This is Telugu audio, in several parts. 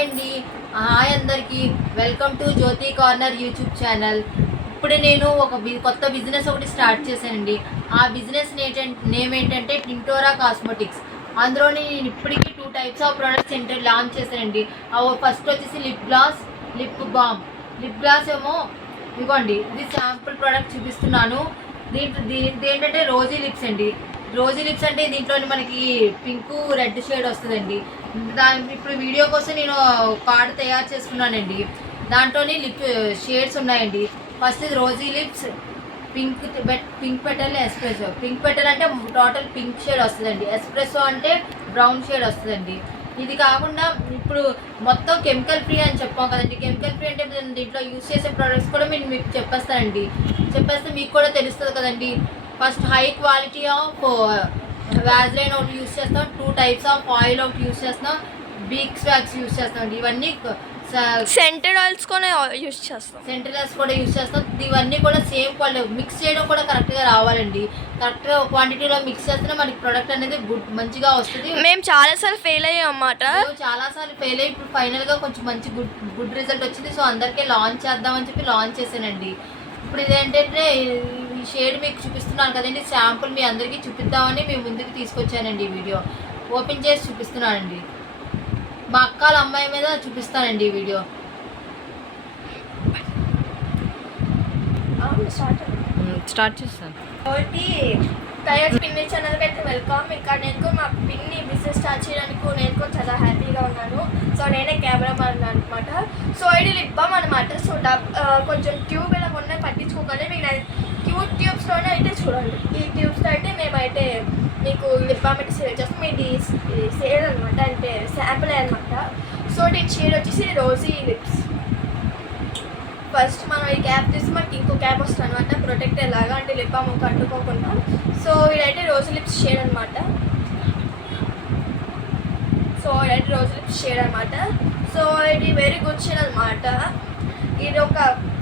హాయ్ అందరికీ, welcome to Jyothi corner YouTube channel. ఇప్పుడు నేను ఒక కొత్త బిజినెస్ ఒకటి స్టార్ట్ చేశానండి. ఆ బిజినెస్ నేమ్ ఏంటంటే టింటోరా కాస్మెటిక్స్. అందులో నేను ఇప్పటికీ 2 టైప్స్ ఆఫ్ ప్రొడక్ట్స్ లాంచ్ చేశానండి. ఫస్ట్ వచ్చేసి lip gloss, lip balm. Lip gloss ఏమో ఇవ్వండి, ఇది శాంపుల్ ప్రోడక్ట్ చూపిస్తున్నాను. దీంట్లో ఏంటంటే రోజీ లిప్స్ అండి. రోజీ లిప్స్ అంటే దీంట్లో మనకి పింక్ రెడ్ షేడ్ వస్తుందండి. ఇప్పుడు వీడియో కోసం నేను కార్డ్ తయారు చేసుకున్నానండి. దాంట్లోని లిప్ షేడ్స్ ఉన్నాయండి. ఫస్ట్ ఇది rosy lips, pink petal, espresso. Pink petal అంటే టోటల్ పింక్ షేడ్ వస్తుందండి. ఎస్ప్రెసో అంటే బ్రౌన్ షేడ్ వస్తుందండి. ఇది కాకుండా ఇప్పుడు మొత్తం కెమికల్ ఫ్రీ అని చెప్పాం కదండి. కెమికల్ ఫ్రీ అంటే దీంట్లో యూజ్ చేసే ప్రోడక్ట్స్ కూడా మీకు చెప్పేస్తే మీకు కూడా తెలుస్తుంది కదండి. First high quality of Vaseline ఒకటి యూజ్ చేస్తాం, 2 టైప్స్ ఆఫ్ ఆయిల్ ఒకటి యూజ్ చేస్తాం, బీక్స్ వ్యాక్స్ యూజ్ చేస్తాం. ఇవన్నీ సెంటెడ్ ఆయిల్స్ కూడా యూజ్ చేస్తాం. ఇవన్నీ కూడా సేమ్ క్వాలిటీ, మిక్స్ చేయడం కూడా కరెక్ట్గా రావాలండి. కరెక్ట్గా క్వాంటిటీలో మిక్స్ చేస్తేనే మనకి ప్రోడక్ట్ అనేది మంచిగా వస్తుంది. మేము చాలాసార్లు ఫెయిల్ అయ్యాం అన్నమాట. ఇప్పుడు ఫైనల్గా కొంచెం మంచి గుడ్ రిజల్ట్ వచ్చింది. సో అందరికీ లాంచ్ చేద్దామని చెప్పి లాంచ్ చేశానండి. ఇప్పుడు ఇదేంటంటే ఈ షేడ్ మీకు చూపిస్తున్నాను కదండి, శాంపుల్ మీ అందరికీ చూపిద్దామని మీ ముందుకు తీసుకొచ్చానండి. ఈ వీడియో ఓపెన్ చేసి చూపిస్తున్నానండి. మా అక్కల అమ్మాయి మీద చూపిస్తానండి ఈ వీడియో. స్టార్ట్ చేస్తాను. పిన్ని ఛానల్కి అయితే వెల్కమ్. ఇక్కడ నేను మా పిన్ని బిజినెస్ స్టార్ట్ చేయడానికి నేను చాలా హ్యాపీగా ఉన్నాను. సో నేనే కెమెరామెన్ అనమాట. సో ఇది లిప్ బామ్ అనమాట. సో కొంచెం ట్యూబ్ ఇలా ఉన్న పట్టించుకోకండి. మీకు క్యూట్ ట్యూబ్స్లోనే అయితే చూడండి. ఈ ట్యూబ్స్లో అయితే మేమైతే మీకు లిప్ బామ్ అయితే సేల్ చేస్తాం. ఇది సేల్ అనమాట, అంటే శాంపుల్ అనమాట. సో దీని షేడ్ వచ్చేసి రోజీ లిప్స్. ఫస్ట్ మనం ఈ క్యాప్ తీసి మనకి ఇంకో క్యాప్ వస్తుంది అనమాట, ప్రొటెక్ట్ ఎలాగా అంటే లిప్ బామ్ కట్టుకోకుండా. సో ఇదైతే రోజీ లిప్స్ షేడ్ అనమాట. సో ఇది వెరీ గుడ్ షేడ్ అనమాట. ఇది ఒక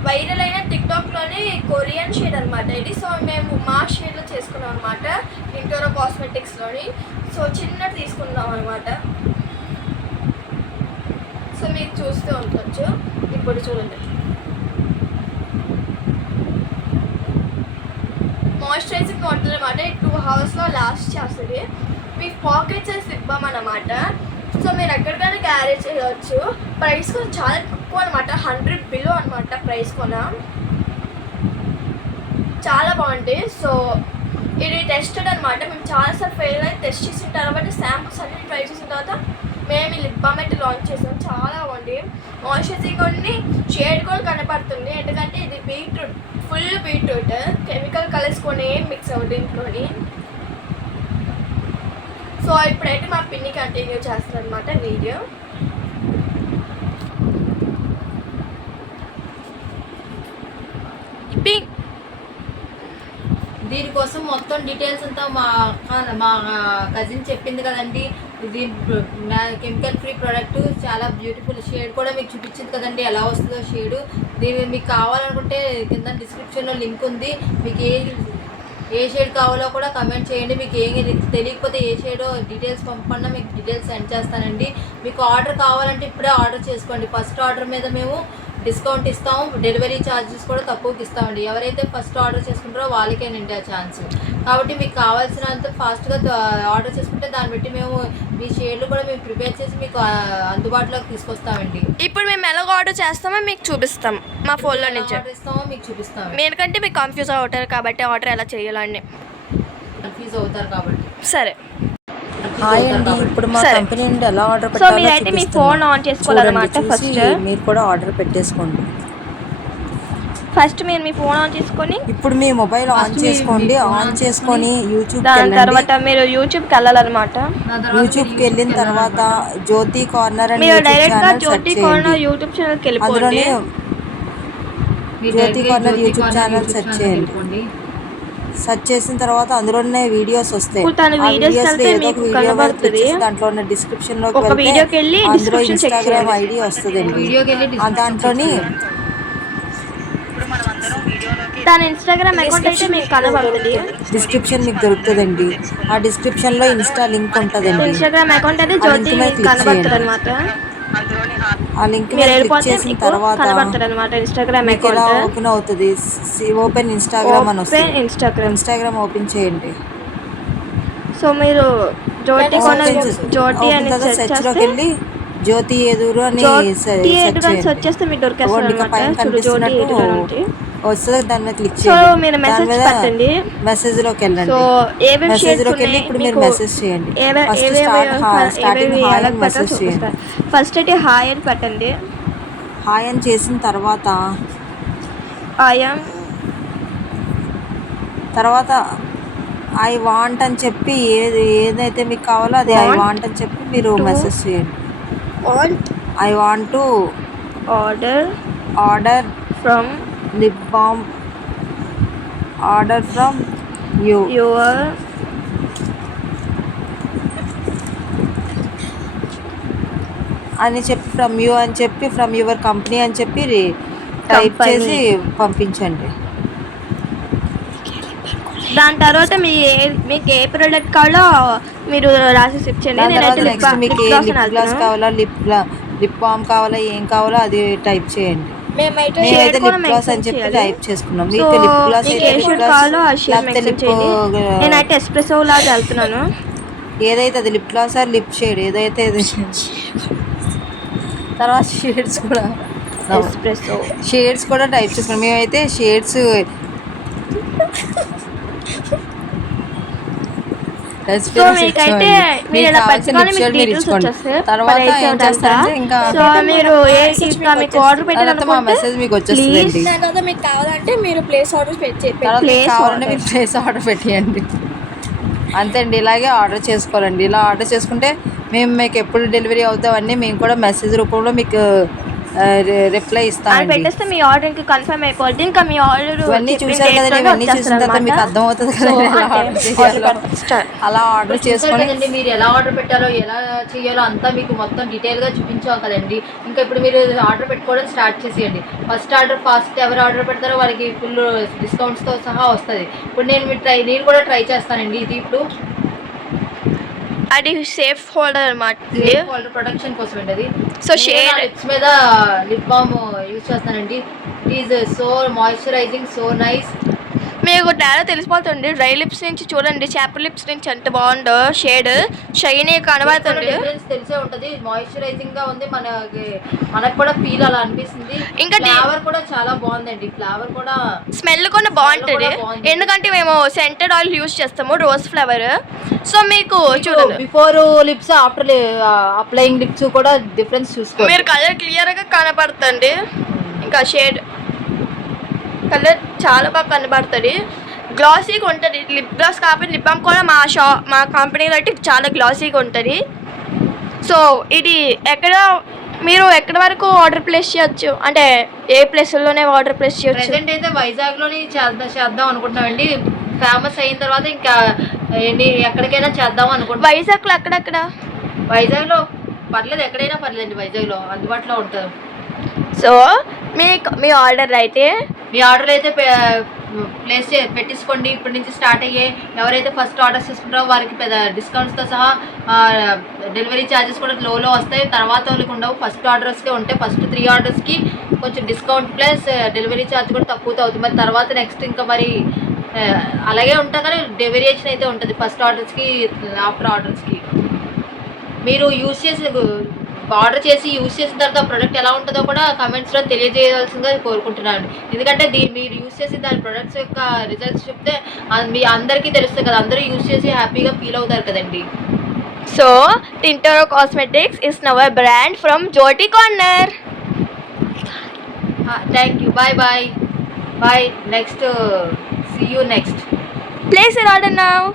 వైరల్ అయిన టిక్టాక్లోని కొరియన్ షేడ్ అనమాట ఇది. సో మేము మా షేడ్లో చేసుకున్నాం అనమాట, టింటోరా కాస్మెటిక్స్లోని. సో చిన్నది తీసుకున్నాం అనమాట. సో మీకు చూస్తూ ఉండొచ్చు. ఇప్పుడు చూడండి, మాయిశ్చరైజింగ్ వాటర్ అనమాట. 2 అవర్స్లో లాస్ట్ చేస్తుంది. మీ పాకెట్ సైజ్ లిప్ బామ్ అనమాట. సో మీరు ఎక్కడికైనా క్యారీ చేయవచ్చు. ప్రైస్ కూడా చాలా తక్కువ అనమాట, 100 బిలో అనమాట ప్రైస్ కూడా. చాలా బాగుంది. సో ఇది టెస్టెడ్ అనమాట. మేము చాలాసార్లు ఫెయిల్ అయి టెస్ట్ చేసిన తర్వాత శాంపుల్స్ అన్ని ట్రై చేసిన తర్వాత మేము ఈ లిప్ బామ్ అయితే లాంచ్ చేసాం. చాలా బాగుంది. మాయిశ్చరైజింగ్ కొన్ని షేడ్ కూడా కనపడుతుంది, ఎందుకంటే ఇది beetroot, full beetroot. Chemical colours కొన్ని ఏం మిక్స్ అవుతుంది ఇంట్లోని. సో ఇప్పుడైతే మా పిన్ని కంటిన్యూ చేస్తారు అనమాట వీడియో. దీనికోసం మొత్తం డీటెయిల్స్ అంతా మా కజిన్ చెప్పింది కదండి. ఇది కెమికల్ ఫ్రీ ప్రోడక్ట్, చాలా బ్యూటిఫుల్ షేడ్ కూడా మీకు చూపించింది కదండి ఎలా వస్తుందో షేడు. దీని మీకు కావాలనుకుంటే కింద డిస్క్రిప్షన్లో లింక్ ఉంది. మీకు ఏ షేడ్ కావాలో కూడా కమెంట్ చేయండి. మీకు తెలియకపోతే ఏ షేడో డీటెయిల్స్ పంపకుండా మీకు డీటెయిల్స్ సెండ్ చేస్తానండి. మీకు ఆర్డర్ కావాలంటే ఇప్పుడే ఆర్డర్ చేసుకోండి. ఫస్ట్ ఆర్డర్ మీద మేము డిస్కౌంట్ ఇస్తాం, డెలివరీ ఛార్జెస్ కూడా తక్కువకి ఇస్తామండి. ఎవరైతే ఫస్ట్ ఆర్డర్ చేసుకుంటారో వాళ్ళకేనండి ఆ ఛాన్స్. కాబట్టి మీకు కావాల్సినంత ఫాస్ట్గా ఆర్డర్ చేసుకుంటే దాన్ని బట్టి మేము మీ షేడ్లు కూడా మేము ప్రిపేర్ చేసి మీకు అందుబాటులోకి తీసుకొస్తామండి. ఇప్పుడు మేము ఎలాగ ఆర్డర్ చేస్తామో మీకు చూపిస్తాం, మా ఫోన్లో నుంచి ఆర్డర్ ఇస్తామో మీకు చూపిస్తాం. ఎందుకంటే మీకు కన్ఫ్యూజ్ అవుతారు కాబట్టి ఆర్డర్ ఎలా చేయాలని కన్ఫ్యూజ్ అవుతారు కాబట్టి. సరే, హాయ్ అండి. ఇప్పుడు మా కంపెనీ నుండి ఎలా ఆర్డర్ పెట్టాలో మీరైతే మీ ఫోన్ ఆన్ చేసుకోవాలన్నమాట. ఫస్ట్ మీరు కూడా ఆర్డర్ పెట్టేసుకోండి. ఫస్ట్ మీరు మీ ఫోన్ ఆన్ చేసుకొని ఇప్పుడు మీ మొబైల్ ఆన్ చేసుకోండి. ఆన్ చేసుకొని యూట్యూబ్, దాని తర్వాత మీరు యూట్యూబ్కి వెళ్ళాలన్నమాట. యూట్యూబ్కి వెళ్ళిన తర్వాత జ్యోతి కార్నర్ అని మీరు డైరెక్ట్గా జ్యోతి కార్నర్ యూట్యూబ్ ఛానల్కి వెళ్ళిపోండి. జ్యోతి కార్నర్ యూట్యూబ్ ఛానల్ సెర్చ్ చేయండి. సెర్చ్ చేసిన తర్వాత అందులోనే వీడియోస్ వస్తాయి. దాంట్లో ఉన్న డిస్క్రిప్షన్ లో అందులో ఇన్స్టాగ్రామ్ ఐడి వస్తుందండి. దాంట్లోని దాని ఇన్స్టాగ్రామ్ అకౌంట్ అయితే మీకు కనబడుతుంది, డిస్క్రిప్షన్ మీకు దొరుకుతుందండి. ఆ డిస్క్రిప్షన్ లో ఇన్స్టా లింక్ ఉంటుందండి. ఇన్స్టాగ్రామ్ అకౌంట్ అయితే జ్యోతి కనబడుతుంది అనమాట. ఆ లింక్ మీరు మీద క్లిక్ వెళ్ళిపోతే చేసిన మీకు తర్వాత కనబడుతుంది అనమాట ఇన్స్టాగ్రామ్ మీకు ఎలా అకౌంట్. ఓపెన్ అవుతుంది, ఓపెన్ ఇన్స్టాగ్రామ్ అని ఓపెన్ వస్తుంది. ఇన్స్టాగ్రామ్. ఇన్స్టాగ్రామ్ ఓపెన్ చేయండి. సో మీరు జ్యోతి కార్నర్ జ్యోతి ఓపెన్ అని తర్వాత సెర్చ్ సెర్చ్లోకి చేస్తే వెళ్ళి జ్యోతి ఎదురు అని జ్యోతి సెర్చ్ ఎదురు అని సెర్చ్ చేయండి. చేస్తే మీకు దొరికేస్తుంది అవ్వండి, ఇక అనమాట. పైన చూడు జ్యోతి కనిపిస్తున్నట్టు ఎదురు అని ఉంటుంది. వస్తుంది, దాని మీద క్లిక్ సో చేయండి. మీరు దాని మెసేజ్ మీద పెట్టండి. మెసేజ్లోకి సో వెళ్ళండి. ఏవేవి షేడ్స్ మెసేజ్లోకి వెళ్ళి ఉన్నాయి ఇప్పుడు మీరు మీకు మెసేజ్ చేయండి. ఫస్ట్ ఏవేవి స్టార్టింగ్ హాయ్ ఎలా అని పెట్టాలో మెసేజ్ చేయండి. చూపిస్తారు. ఫస్ట్ అయితే హాయ్ అని పెట్టండి. హాయ్ అని చేసిన తర్వాత ఐ వాంట్ అని చెప్పి ఏదైతే మీకు కావాలో అది ఐ వాంట్ అని చెప్పి మీరు మెసేజ్ చేయండి. I want to order from lip balm from your అని చెప్పి ఫ్రమ్ యూ అని చెప్పి ఫ్రమ్ యువర్ కంపెనీ అని చెప్పి టైప్ చేసి పంపించండి. దాని తర్వాత మీకు ఏ ప్రోడక్ట్ కావాలో మీరు రాసి ఇచ్చండి. నేనైతే నెక్స్ట్ మీకు ఏ లిప్ గ్లాస్ కావాలా, లిప్ బామ్ కావాలా, ఏం కావాలో అది టైప్ చేయండి. మేమైతే లిప్ గ్లాస్ అని చెప్పి టైప్ చేసుకున్నాం. మీకు లిప్ గ్లాస్ నేనైతే ఎస్ప్రెసో లాగా వెళ్తున్నాను. ఏదైతే అది lip gloss are lip shade ఏదైతే తర్వాత షేడ్స్ కూడా టైప్ చేసుకున్నాం. మేమైతే షేడ్స్ సో మీకైతే మీరు ఇలా పెట్టుకొని మీకు డీటెయిల్స్ వచ్చేస్తాయి. తర్వాత ఏం చేస్తారంటే ఇంకా మీరు మీకు ఆర్డర్ పెట్టాలనుకుంటే మా మెసేజ్ మీకు వచ్చేస్తుంది. తర్వాత మీకు కావాలంటే మీరు ప్లేస్ ఆర్డర్ ప్లేస్ ఆర్డర్ పెట్టేయండి. అంతే అండి, ఇలాగే ఆర్డర్ చేసుకోవాలండి. ఇలా ఆర్డర్ చేసుకుంటే మేము మీకు ఎప్పుడు డెలివరీ అవుతామని మేము కూడా మెసేజ్ రూపంలో మీకు రిప్లై ఇస్తాను. పెట్టేస్తే మీ ఆర్డర్ ఇంకా కన్ఫర్మ్ అయిపోద్ది. ఇంకా మీ ఆర్డర్ ఇవన్నీ చూసారు కదండి, ఇవన్నీ చూసిన తర్వాత మీకు అర్థమవుతుంది కదండి అలా ఆర్డర్ చేసుకొని మీరు ఎలా ఆర్డర్ పెట్టాలో ఎలా చేయాలో అంతా మీకు మొత్తం డీటెయిల్గా చూపించావు కదండి. ఇంకా ఇప్పుడు మీరు ఆర్డర్ పెట్టుకోవడం స్టార్ట్ చేసేయండి. ఫస్ట్ ఎవరు ఆర్డర్ పెడతారో వాళ్ళకి ఫుల్ డిస్కౌంట్స్తో సహా వస్తుంది. ఇప్పుడు నేను కూడా ట్రై చేస్తానండి. ఇది ఇప్పుడు అది సేఫ్ హోల్డర్ అన్నమాట. హోల్డర్ ప్రొడక్షన్ కోసం అండి అది. సో షేడ్ లిప్స్ మీద లిప్ బామ్ యూజ్ చేస్తానండి. It is so moisturising, so nice. మీకు తేడా తెలిసిపోతుంది. డ్రై లిప్స్ నుంచి చూడండి, చాపర్ లిప్స్ నుంచి ఎంత బాగుందో. షేడ్ షైనీ కనబడుతుంది. డిఫరెన్స్ తెలిసే ఉంటుంది. మాయిశ్చరైజింగ్ గా ఉంది, మనకు కూడా ఫీల్ అలా అనిపిస్తుంది. ఇంకా ఫ్లేవర్ కూడా చాలా బాగుందండి. ఫ్లేవర్ కూడా స్మెల్ కూడా బాగుంటుంది. ఎందుకంటే మేము సెంటెడ్ ఆయిల్ యూజ్ చేస్తాము, రోజ్ ఫ్లేవర్. సో మీకు చూడండి, before lips after applying lips కూడా డిఫరెన్స్ చూసుకోండి. మీరు కలర్ క్లియర్ గా కనపడుతుంది. ఇంకా షేడ్ కలర్ చాలా బాగా కనబడుతుంది. గ్లాసీగా ఉంటుంది. లిప్ గ్లాస్ కాబట్టి లిప్ బామ్ కూడా మా కంపెనీలో అయితే చాలా గ్లాసీగా ఉంటుంది. సో ఇది మీరు ఎక్కడి వరకు ఆర్డర్ ప్లేస్ చేయొచ్చు, అంటే ఏ ప్లేస్లోనే ఆర్డర్ ప్లేస్ చేయొచ్చు? ప్రెసెంట్ అయితే వైజాగ్లోనే చేద్దాం అనుకుంటున్నామండి. ఫేమస్ అయిన తర్వాత ఇంకా ఎక్కడికైనా చేద్దాం అనుకుంటున్నాం. వైజాగ్లో ఎక్కడెక్కడ? వైజాగ్లో పర్లేదు, ఎక్కడైనా పర్లేదండి. వైజాగ్లో అందుబాటులో ఉంటుంది. సో మీ ఆర్డర్ అయితే ప్లేస్ పెట్టించుకోండి. ఇప్పటి నుంచి స్టార్ట్ అయ్యే ఎవరైతే ఫస్ట్ ఆర్డర్స్ తీసుకుంటారో వారికి పెద్ద డిస్కౌంట్స్తో సహా డెలివరీ ఛార్జెస్ కూడా లోలో వస్తాయి. తర్వాత వాళ్ళకి ఉండవు. ఫస్ట్ ఆర్డర్స్కే ఉంటాయి. ఫస్ట్ 3 ఆర్డర్స్కి కొంచెం డిస్కౌంట్ ప్లస్ డెలివరీ ఛార్జ్ కూడా తక్కువతో అవుతుంది. మరి తర్వాత నెక్స్ట్ ఇంకా మరి అలాగే ఉంటాం, కానీ వేరియేషన్ అయితే ఉంటుంది ఫస్ట్ ఆర్డర్స్కి ఆఫ్టర్ ఆర్డర్స్కి. మీరు ఆర్డర్ చేసి యూజ్ చేసిన తర్వాత ప్రోడక్ట్ ఎలా ఉంటుందో కూడా కమెంట్స్లో తెలియజేయవలసిందిగా కోరుకుంటున్నాను. ఎందుకంటే మీరు యూజ్ చేసి దాని ప్రొడక్ట్స్ యొక్క రిజల్ట్స్ చెప్తే మీ అందరికీ తెలుస్తుంది కదా, అందరూ యూజ్ చేసి హ్యాపీగా ఫీల్ అవుతారు కదండి. So Tintoro cosmetics is number brand from Jyothi corner. Thank you. Bye. Next, see you next. Place your order now.